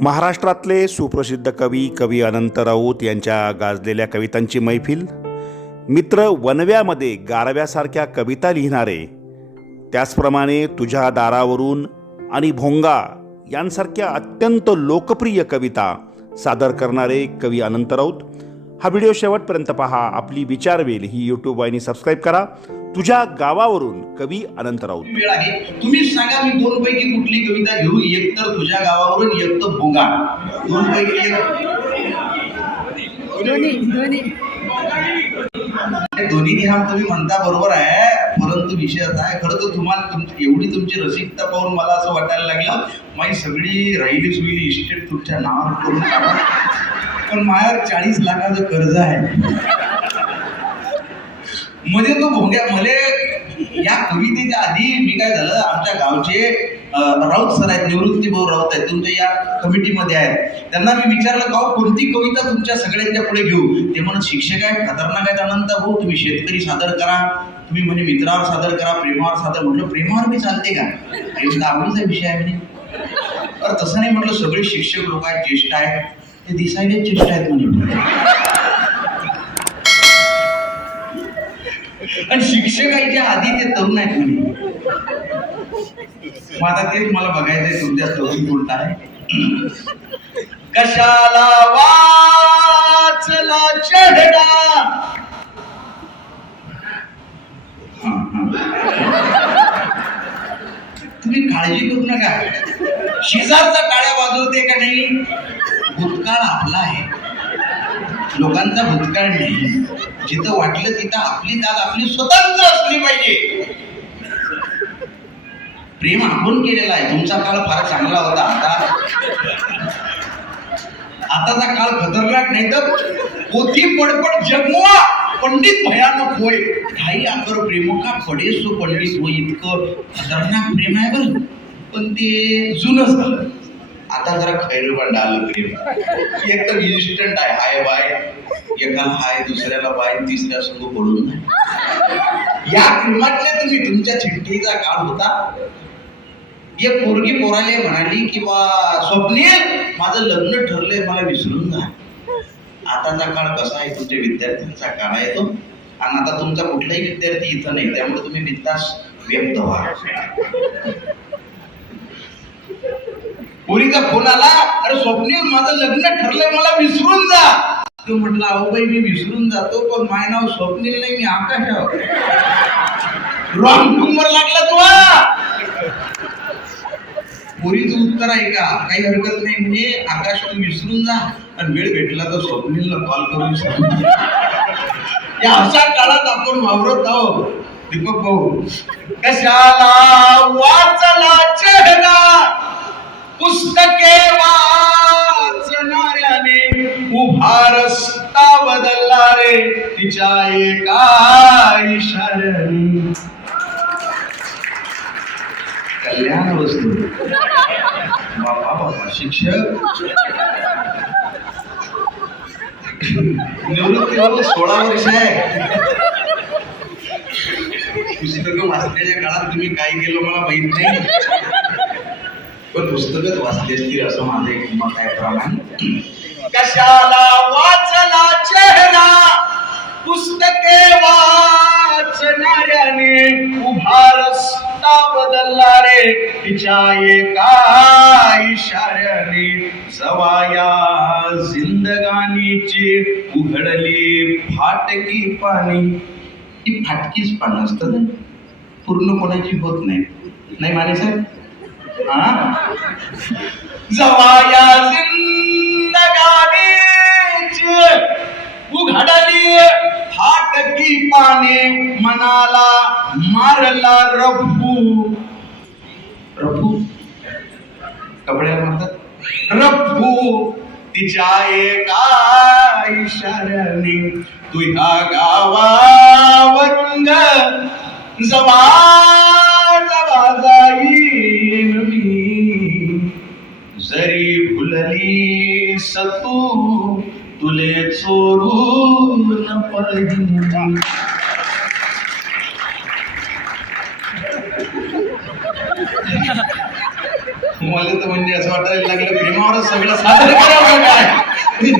महाराष्ट्रातले सुप्रसिद्ध कवी कवी अनंत राऊत यांच्या गाजलेल्या कवितांची मैफिल मित्र वनव्यामध्ये गारव्यासारख्या कविता लिहिणारे त्याचप्रमाणे तुझ्या दारावरून आणि भोंगा यांसारख्या अत्यंत लोकप्रिय कविता सादर करणारे कवी अनंत राऊत. हा व्हिडिओ शेवटपर्यंत पहा. आपली विचारवेल ही यूट्यूब वाहिनी सबस्क्राईब करा. तुझ्या गावावरून कवी अनंत राऊत. वेळ आहे. तुम्हीच सांगा मी दोन पैकी कुठली कविता घेऊ. एक तर तुझ्या गावावरून एक तर भोंगा दोन पैकी एक. दोन्ही दोन्ही. दोन्ही निहाम तुम्ही म्हणता बरोबर आहे परंतु विषय असा आहे खरं तर तुम्हाला तुम एवढी तुमची रसिकता पाहून मला असं वाटायला लागलं माझी सगळी राहिली सुईली इस्टेट तुमच्या नावावर करून पण माझ्यावर चाळीस लाखाचं कर्ज आहे. मध्ये तो भोंग्या मले या कवितेच्या आधी मी काय झालं आमच्या गावचे राऊत सर आहेत निवृत्ती भाऊ राऊत आहेत तुमच्या या कमिटीमध्ये आहेत. त्यांना मी विचारलं का कोणती कविता तुमच्या सगळ्यांच्या पुढे घेऊ? ते म्हणत शिक्षक आहेत खतरनाक आहेत अनंत भाऊ तुम्ही शेतकरी सादर करा. तुम्ही म्हणजे मित्रावर सादर करा प्रेमावर सादर. म्हटलं प्रेमावर मी चालते का? आवडीचा विषय आहे म्हणे. तसं नाही. म्हटलं सगळे शिक्षक लोक आहेत ज्येष्ठ आहेत. ते दिसायला ज्येष्ठ आहेत म्हणून आणि शिक्षकांच्या आधी ते तरुण आहेत म्हणे. मग आता तेच मला बघायचंय तुमच्या तरुण कोणता आहे कशाला वाचला चढडा तुम्ही काळजी करू नका. शेजारचा टाळ्या वाजवते का नाही? भूतकाळ आपला आहे. लोकांचा भूतकाळ नाही. जिथं वाटलं तिथं आपली जात आपली स्वतंत्र असली पाहिजे. प्रेम आपण केलेला आहे. तुमचा काळ फार चांगला होता. आता आताचा काळ खतरनाक नाही तर पोथी पडपड जगमुआ पंडित भयानक होय. काही आकर प्रेम का पडे सो पंडित होय. इतकं खतरनाक प्रेम आहे बरं. पण ते जुनं झालं. आता जरा खैरबंड आलं प्रेम. एक तर इन्स्टंट आहे. Hi bye. एका हाय दुसऱ्याला बाय तिसऱ्या संघ बोलून नाही या प्रेमातले तुम्ही तुमच्या चिठ्ठीचा काळ होता. एक पोरगी पोराले म्हणाली की बा माझं लग्न ठरलंय मला विसरून जा. आताचा काळ कसा आहे तुमच्या विद्यार्थ्यांचा काळ आहे तो. आणि आता तुमचा कुठलाही विद्यार्थी इथं नाही त्यामुळे तुम्ही बिंदास व्यक्त व्हा. पोरीचा फोन आला अरे स्वप्नील माझं लग्न ठरलंय मला विसरून जा. तो म्हटला अहो बाई मी विसरून जातो पण माय नाव स्वप्नील नाही मी आकाश आहो रॉंग नंबर लागला तुला. पोरीचं उत्तर आहे का? काही हरकत नाही म्हणजे आकाश तू विसरून जा. आणि वेळ भेटला तर स्वप्नीलला कॉल करून सांग. या अशा काळात आपण वावरत आहोत. दीपक भाऊ कशाला वाचला चेहरा? पुस्तके वा उभा रस्ता बदलला रे तिच्या एका इशाऱ्याने कल्याण वस्तू. बाबा बाबा शिक्षक. निवृत्ती बाबा सोळा वर्ष आहे. पुस्तकं वाचण्याच्या काळात तुम्ही काय केलं मला माहीत नाही. पण पुस्तकच वाचली असतील असं माझं एक मत आहे प्रमाण. कशाला वाचला चेहरा? पुस्तके वाचणाऱ्याने उभा रस्ता बदलला रे तिच्या एका इशाऱ्याने सवाया जिंदगानीची उघडली फाटकी पाणी. ही फाटकीच पानं असतात पूर्ण कोणाची होत नाही. नाही माने साहेब? जवाया जिंदगानीची उघडली फाटकी पाने मनाला मारला रफू रफू कपड्याला म्हणतात. रफू तिच्या एका इशाऱ्याने तुझ्या गावावरून जवा जवा जाईन. जरी भुलली सतू तुले चोरून पळीन मला तर म्हणजे असं वाटायला लागलं प्रेमावरच सगळं सादर करावं काय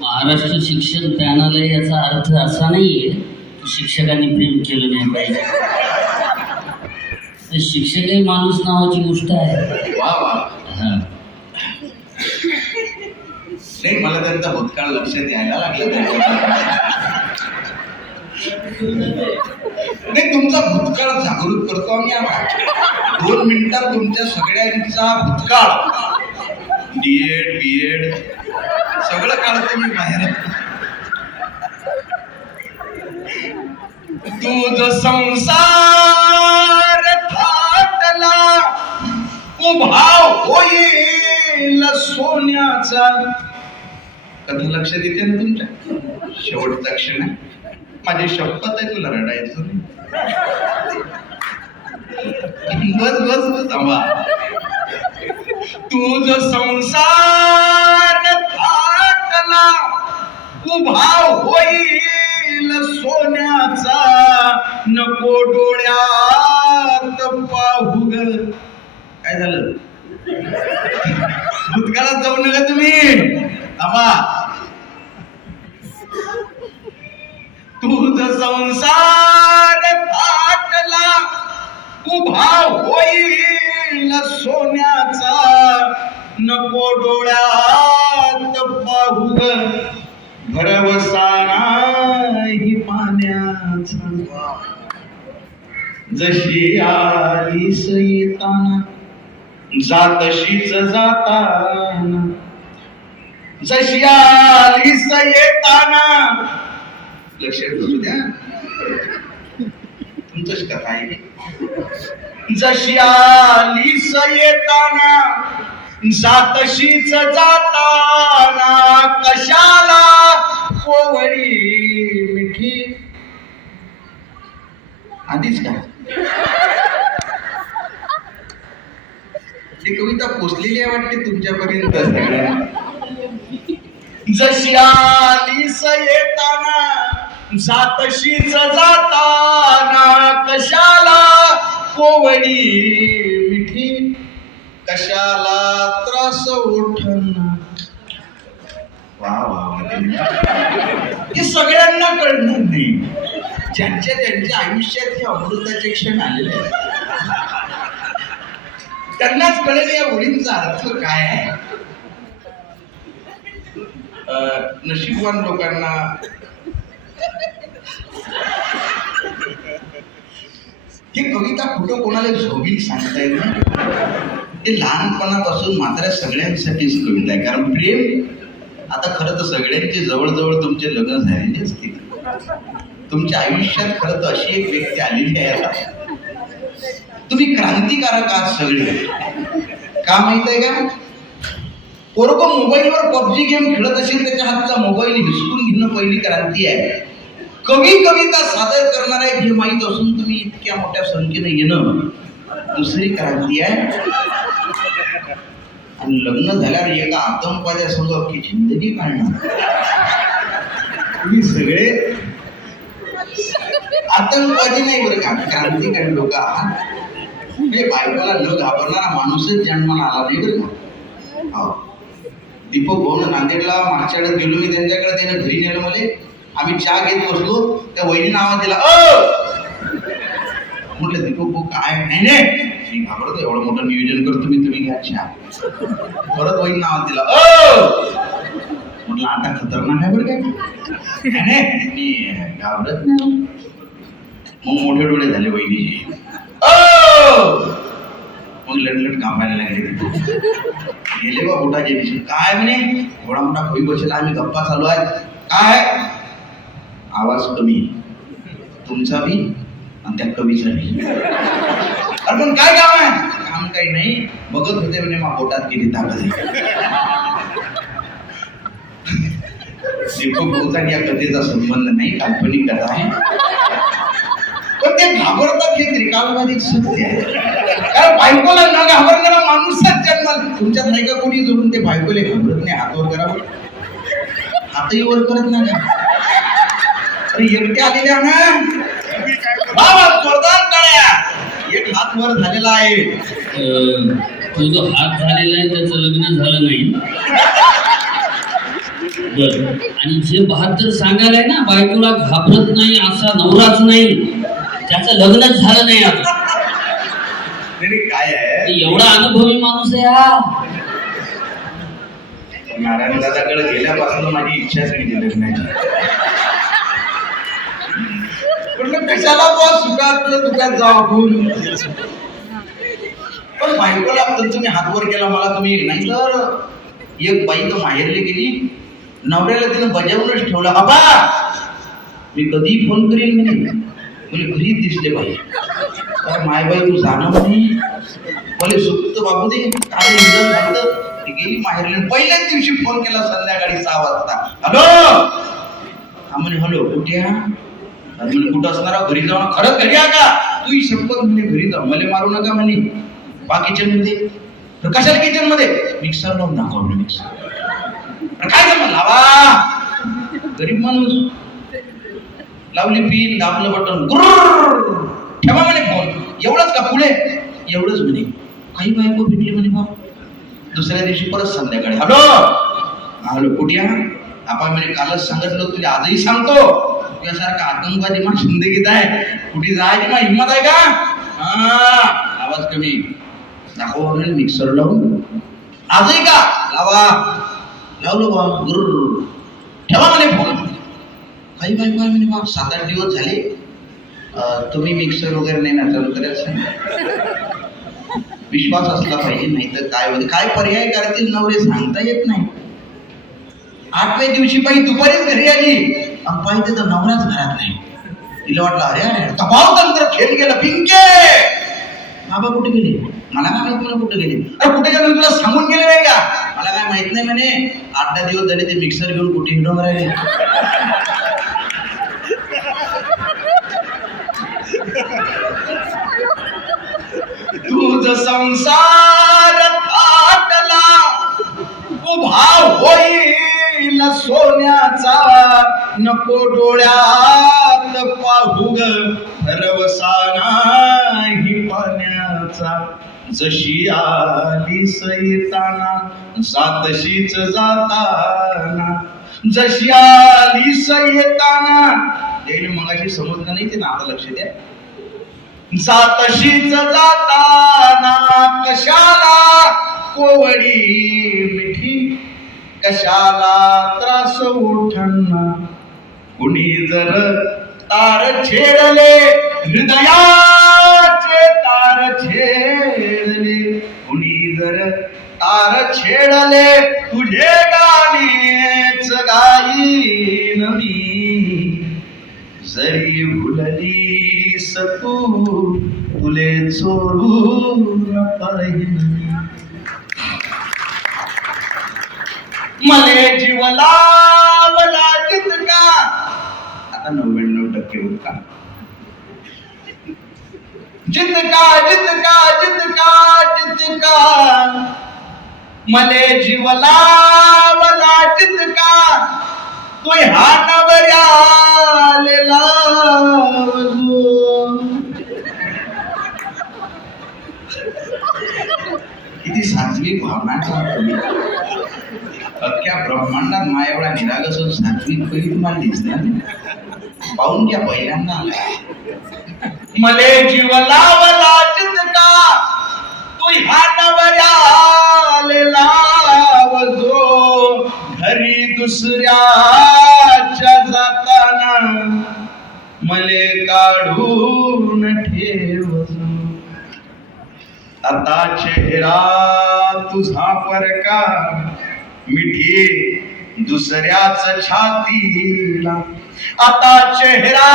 महाराष्ट्र शिक्षण पॅनल याचा अर्थ असा नाहीये की शिक्षकांनी प्रेम केलं नाही पाहिजे. तर शिक्षकही माणूस नावाची गोष्ट आहे. वा वा. हा. नाही मला त्यांचा भूतकाळ लक्षात यायला लागला. नाही तुमचा भूतकाळ जागृत करतो आम्ही आता दोन मिनिटात तुमच्या सगळ्यांचा भूतकाळ. डीएड बीएड सगळं काढतो मी बाहेर. तुझ संसार भाव होईल सोन्याचा. कथा लक्षात येते ना तुमच्या? शेवटचा क्षण आहे. माझी शपथ आहे तुला रडायचं. बस बस थांबा. तुझ संसार थाटला. उभाव होईल सोन्याचा. नको डोळ्यात पाहू. झालं? भूतकाळात जाऊ नका तुम्ही. थांबा. तुझ संसार थाटला उभा होईल सोन्याचा. नको डोळ्यात पाहू ग. भरवसा नाही पाण्याचा. जशी आली येताना जातशीच जाताना. जशी आलीस येताना. लक्षात बसू द्या तुमचंच कथा आहे जशी आलीस येताना. जातशीच जाताना. कशाला? कोवळी मिठी. आधीच काय ही कविता पोचलेली आहे वाटते तुमच्यापर्यंत? जशी आलीस येताना जातशीच जाताना कशाला कोवडी मिठी? कशाला त्रास ओठना वा वा. हे सगळ्यांना कळणार नाही ज्यांच्या ज्यांच्या आयुष्यात हे अमृताचे क्षण आलेले आहेत त्यांनाच कळेल या ओळींचा अर्थ काय आहे. नशीबवान लोकांना ही कविता कुठं कोणाला झोबील सांगता येत ते लहानपणापासून मात्र सगळ्यांसाठीच कविता आहे. कारण प्रेम आता खरं तर सगळ्यांचे जवळजवळ तुमचे लग्न झालेले असतील. तुमच्या आयुष्यात खरं तर अशी एक व्यक्ती आलेली आहे तुम्ही क्रांतिकारक आहात सगळे. का माहीत आहे का? पोरग मोबाईलवर पबजी गेम खेळत असेल त्याच्या हातचा मोबाईल हिसकून घेणं पहिली क्रांती आहे. कवी कविता सादर करणार आहे हे माहीत असून तुम्ही इतक्या मोठ्या संख्येने येणं दुसरी क्रांती आहे. आणि लग्न झाल्यावर एका आतंकवाद्यासंग अख्खी जिंदगी काढणार. तुम्ही सगळे आतंकवादी नाही बरं का? क्रांतिकारी लोक आहात. म्हणजे बायकोला न घाबरणारा माणूसच जन्माला आला नाही बरं का? हो. दीपक भाऊन नांदेडला मागच्या वेळेस गेलो मी त्यांच्याकडे त्यानं घरी नेलं मला. आम्ही चहा घेत बसलो त्या वहिनी नावा दिला अ! म्हटलं दीपक भाऊ काय? नाही नाही. मी घाबरतो एवढं मोठं नियोजन करतो मी तुम्ही घ्या चहा. परत वहिनी नावा दिला अ! म्हटलं आता खतरनाक आहे बरं काय मी घाबरत नाही. मग मोठे डोळे झाले वहिनीचे. मग लटलट कामायला लागले तिथे गेले बा बोटाचे दिवशी. काय म्हणे? एवढा मोठा खोई बसला आम्ही गप्पा चालू आहे काय? आवाज कमी. तुमचा बी आणि त्या कवीचा बी. अरे पण काय काम आहे? काम काही नाही. बघत होते म्हणे मा पोटात किती ताकद आहे. दीपक या कथेचा संबंध नाही काल्पनिक कथा आहे. ते घाबरतात हे त्रिकालवादी सत्य आहे. कारण बायकोला न घाबरणारा माणूसच जन्म तुमच्यात नाही का कोणी जोडून ते बायकोले घाबरत नाही हातवर करावं? हातही वर करत नाही अरे एकट्या आलेल्या ना. बाबा जोरदार टाळ्या एक हात वर झालेला आहे. अं, तो जो हात झालेला आहे त्याचं लग्न झालं नाही. बर. आणि जे बहात्तर सांगायला आहे ना बायकोला घाबरत नाही असा नवराच नाही. त्याचं लग्नच झालं नाही आता. काय आहे? एवढा अनुभवी माणूस आहे हा. नारायण दादाकडे गेल्यापासून माझी इच्छाच नाही लग्नाची म्हटलं कशाला बा सुखात दुखात जाऊ आपण? पण बायकोला तर तुम्ही हात वर केला मला तुम्ही नाही तर एक बाई तर माहेरले गेली नवऱ्याला तिनं बजावूनच ठेवला. बाबा मी कधी फोन करीन? म्हणे म्हणे घरी दिसले पाहिजे अरे माय बाई तू जाणं म्हणे. मला सुप्त बाबू दे. काय इंजन झालं ती गेली माहेरले. पहिल्याच दिवशी फोन केला संध्याकाळी सहा वाजता. हॅलो! हा म्हणे हॅलो कुठे हा? म्हणे कुठं असणार घरी जाऊ ना खरंच घरी आ का? तू शपथ म्हणे घरी जाऊ मला मारू नका म्हणे. पा किचनमध्ये? तर कशाला किचनमध्ये? मिक्सर लावून दाखव मिक्सर. काय जमा लावा. गरीब माणूस. लावली पिन दाबलं बटन गुर्र! ठेवा म्हणे फोन. एवढंच का पुढे? एवढंच म्हणे. काही बायको भेटली म्हणे बा. दुसऱ्या दिवशी परत संध्याकाळी. हॅलो! हॅलो कुठे आपण म्हणे कालच सांगितलं तुला आजही सांगतो. तुझ्यासारखा आतंकवादी मा जिंदगीत आहे. कुठे जायची मा हिंमत आहे का? हा आवाज कमी. दाखवा म्हणे मिक्सर लावून. आजही का? लावा. लावलो बा गुरु ठेवा म्हणे फोन. काही बायको आहे म्हणे बाप सात आठ दिवस झाले. तुम्ही मिक्सर वगैरे नाही ना चालू करायचं विश्वास असला पाहिजे नाही तर काय होते काय पर्याय करतील नवरे सांगता येत नाही. आठव्या दिवशी बाई दुपारीच घरी आली. आणि बाई त्याचा नवराच घरात नाही. तिला वाटलं अरे अरे तपाव तंत्र खेळ गेला पिंके! बाबा कुठे गेले? मला काय माहीत मला कुठे गेले? अरे कुठे गेले? तुला सांगून गेले नाही का? मला काय माहीत नाही म्हणे. आठ दहा दिवस झाले ते मिक्सर घेऊन कुठे हिंडून राहिले. तुझ संसार थाटला उभा होईल सोन्याचा. नको डोळ्यात पाहू ग. नाही पाण्याचा. जशी आली सैताना सातशीच जाताना. जशी आली सैताना. त्याने मगाशी समजलं नाही ते ना आता लक्ष द्या. जातशीच जाताना कशाला कोवडी मिठी? कशाला त्रास उठना कुणी जर तार छेडले हृदयाचे तार छेडले कुणी जर तार छेडले तुझे गाणेच गाई नवी जरी भुलली सतू तुले चोरून पाहिन मले जीव लावला जितका आता नव्याण्णव टक्के होता. जितका जितका जितका जितका. मले जीव लावला जितका तो हातावर आलेला किती सात्विक भावनाचा अख्ख्या ब्रह्मांडात मा एवढा निरागस व सात्विक पहिली तुम्हाला दिसणार पाहून घ्या पहिल्यांदा. मले जीव लावला चिंतका तू हातावर आलेला वजो घरी दुसऱ्याच्या जाताना मले काढून ठेव आता चेहरा तुझा परका मिठी दुसऱ्याच छातीला. आता चेहरा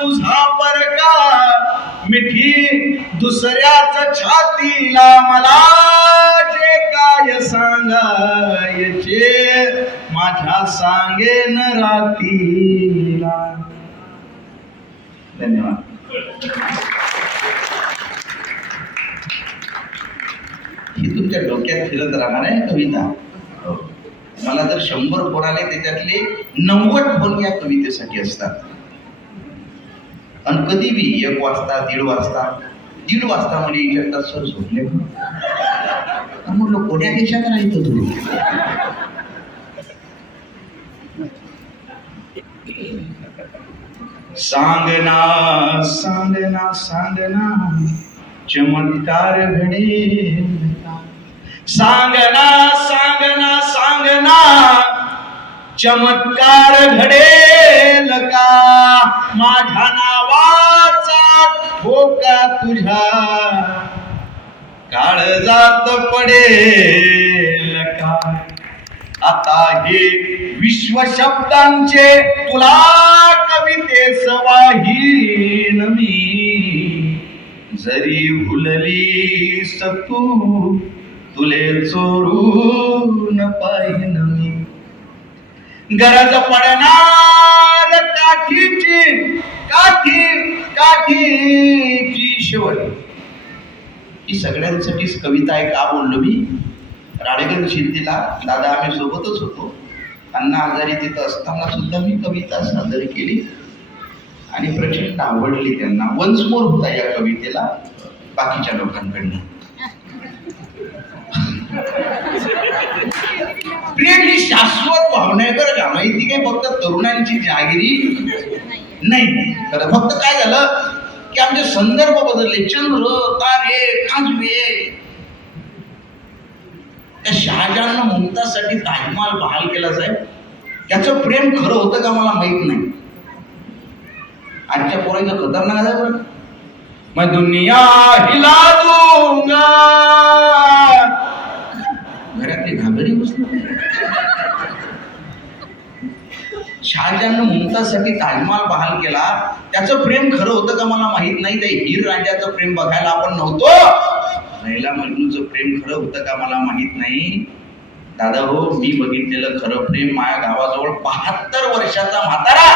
तुझा परका मिठी दुसऱ्याच छातीला. मला जे काय सांगायचे सांगेन रातीला. धन्यवाद. ही तुमच्या डोक्यात फिरत राहणार आहे कविता. हो. मला जर शंभर फोन आले त्याच्यातले नव्वद फोन या कवितेसाठी असतात. आणि कधी बी एक वाजता दीड वाजता दीड वाजता म्हणजे एक सर झोपले म्हटलं कोण्या देशात राहतो तुम्ही? सांगना सांगना सांगना चमत्कार घडे. सांगना सांगना सांगना चमत्कार घडेल का माझ्या नावाचा ठोका तुझ्या. काळजात पडेल का? आता हे विश्व शब्दांचे तुला कविते वाहीन मी. जरी भुलली तू तुले चोरून पाहिन मी. गरज पडणार काठीची काठी काठीची शेवट. ही सगळ्यांसाठीच कविता आहे का बोललो मी? राळेगण शिंदेला दादा आम्ही सोबतच होतो. अण्णा आजारी तिथं असताना सुद्धा मी कविता सादर केली. आणि प्रचंड आवडली त्यांना. वन्स मोर होता या कवितेला बाकीच्या लोकांकडनं. प्रेम शाश्वत भावना आहे बरं का? माहिती काय? फक्त तरुणांची जहागिरी नाही. खरं फक्त काय झालं? की आमचे संदर्भ बदलले. चंद्र तारे काजवे त्या शहाजहानला मुमताजसाठी ताजमहाल बहाल केला साहेब त्याचं प्रेम खरं होतं का मला माहीत नाही. आजच्या पोरांचं खतरनाक आहे बरं. मैं दुनिया हिला दूंगा. घरातली घाबरी बसली शहाजहान मुमताजसाठी ताजमहाल बहाल केला. त्याचं प्रेम खरं होतं का मला माहीत नाही. त्या हिर राजाचं प्रेम बघायला आपण नव्हतो. लैला मजनूचं प्रेम खरं होतं का मला माहीत नाही. दादा हो मी बघितलेलं खरं प्रेम माझ्या गावाजवळ बहात्तर वर्षाचा म्हातारा.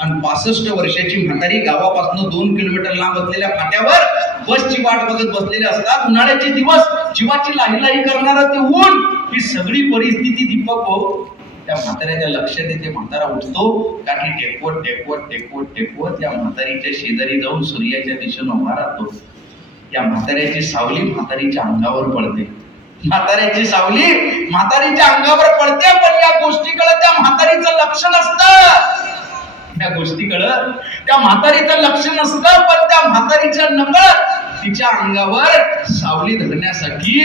आणि पासष्ट वर्षाची म्हातारी गावापासून दोन किलोमीटर लांब असलेल्या फाट्यावर बसची वाट बघत बसलेले असतात. उन्हाळ्याचे दिवस जीवाची लाही लाही ते ऊन. ही सगळी परिस्थिती दीपक हो. त्या म्हाताऱ्याच्या लक्षात येते म्हातारा उठतो. कारण टेकवत टेकवत टेकवत टेकवत त्या म्हातारीच्या शेजारी जाऊन सूर्याच्या दिशेनं उभा राहतो. या म्हाताऱ्याची सावली म्हातारीच्या अंगावर पडते. म्हाताऱ्याची सावली म्हातारीच्या अंगावर पडते पण या गोष्टीकडे त्या म्हातारीचं लक्ष नसतं. त्या गोष्टीकडं त्या म्हातारीचं लक्ष नसतं पण त्या म्हातारीच्या नकळत तिच्या अंगावर सावली धरण्यासाठी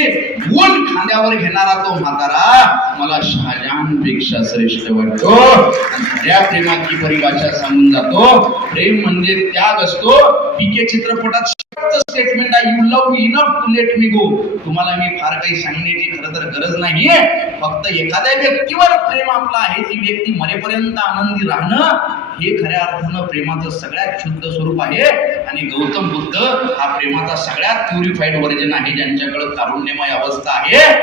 ऊन खांद्यावर घेणारा तो म्हातारा मला शहाजहानपेक्षा श्रेष्ठ वाटतो. आणि खऱ्या प्रेमाची परिभाषा सांगून जातो. प्रेम म्हणजे त्याग असतो. पीके चित्रपटात स्टेटमेंट आहे. You love enough to let me go तुम्हाला मी फार काही सांगण्याची खरं तर गरज नाहीये. फक्त एखाद्या व्यक्तीवर प्रेम आपलं आहे ती व्यक्ती मरेपर्यंत आनंदी राहणं हे खऱ्या अर्थानं प्रेमाचं सगळ्यात शुद्ध स्वरूप आहे. आणि गौतम बुद्ध हा प्रेमाचा सगळ्यात प्युरिफाईड वर्जन आहे ज्यांच्याकडे तारुण्यमय अवस्था आहे.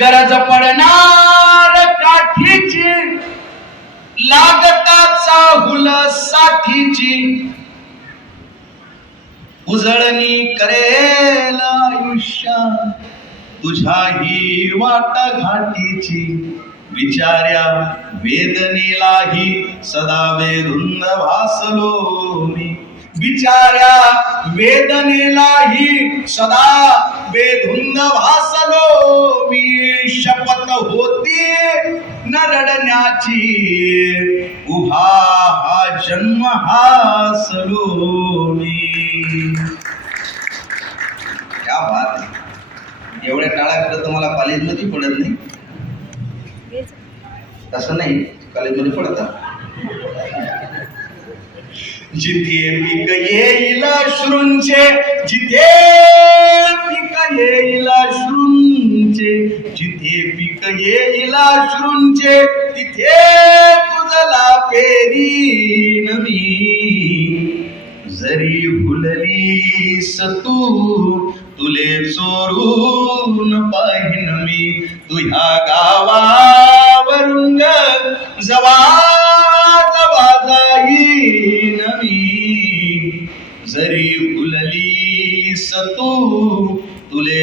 गरज पडणार काठीची. लागताचा हुल साथीची. उजळणी करेल आयुष्य तुझ्या ही वाट घाटीची. विचार्या वेदनेलाही सदा वेधुंद भासलो मी. विचार्या वेदनेलाही सदा वेधुंद भासलो. मी शपथ होती न रडण्याची उभा हा जन्म हासलो मी. क्या बात. एवढ्या काळाकडे तुम्हाला कॉलेजमध्ये पडत नाही. तसं नाही. कॉलेजमध्ये पडतात जिथे पिक येईल शृंचे जिथे पिक येईल शृंचे जिथे पिक येईल शृंचे तिथे तुझला पेरी नवी जरी भुललीस सतू तुले चोरून पाहिन मी. तुझ्या गावा भुललीस तू तुले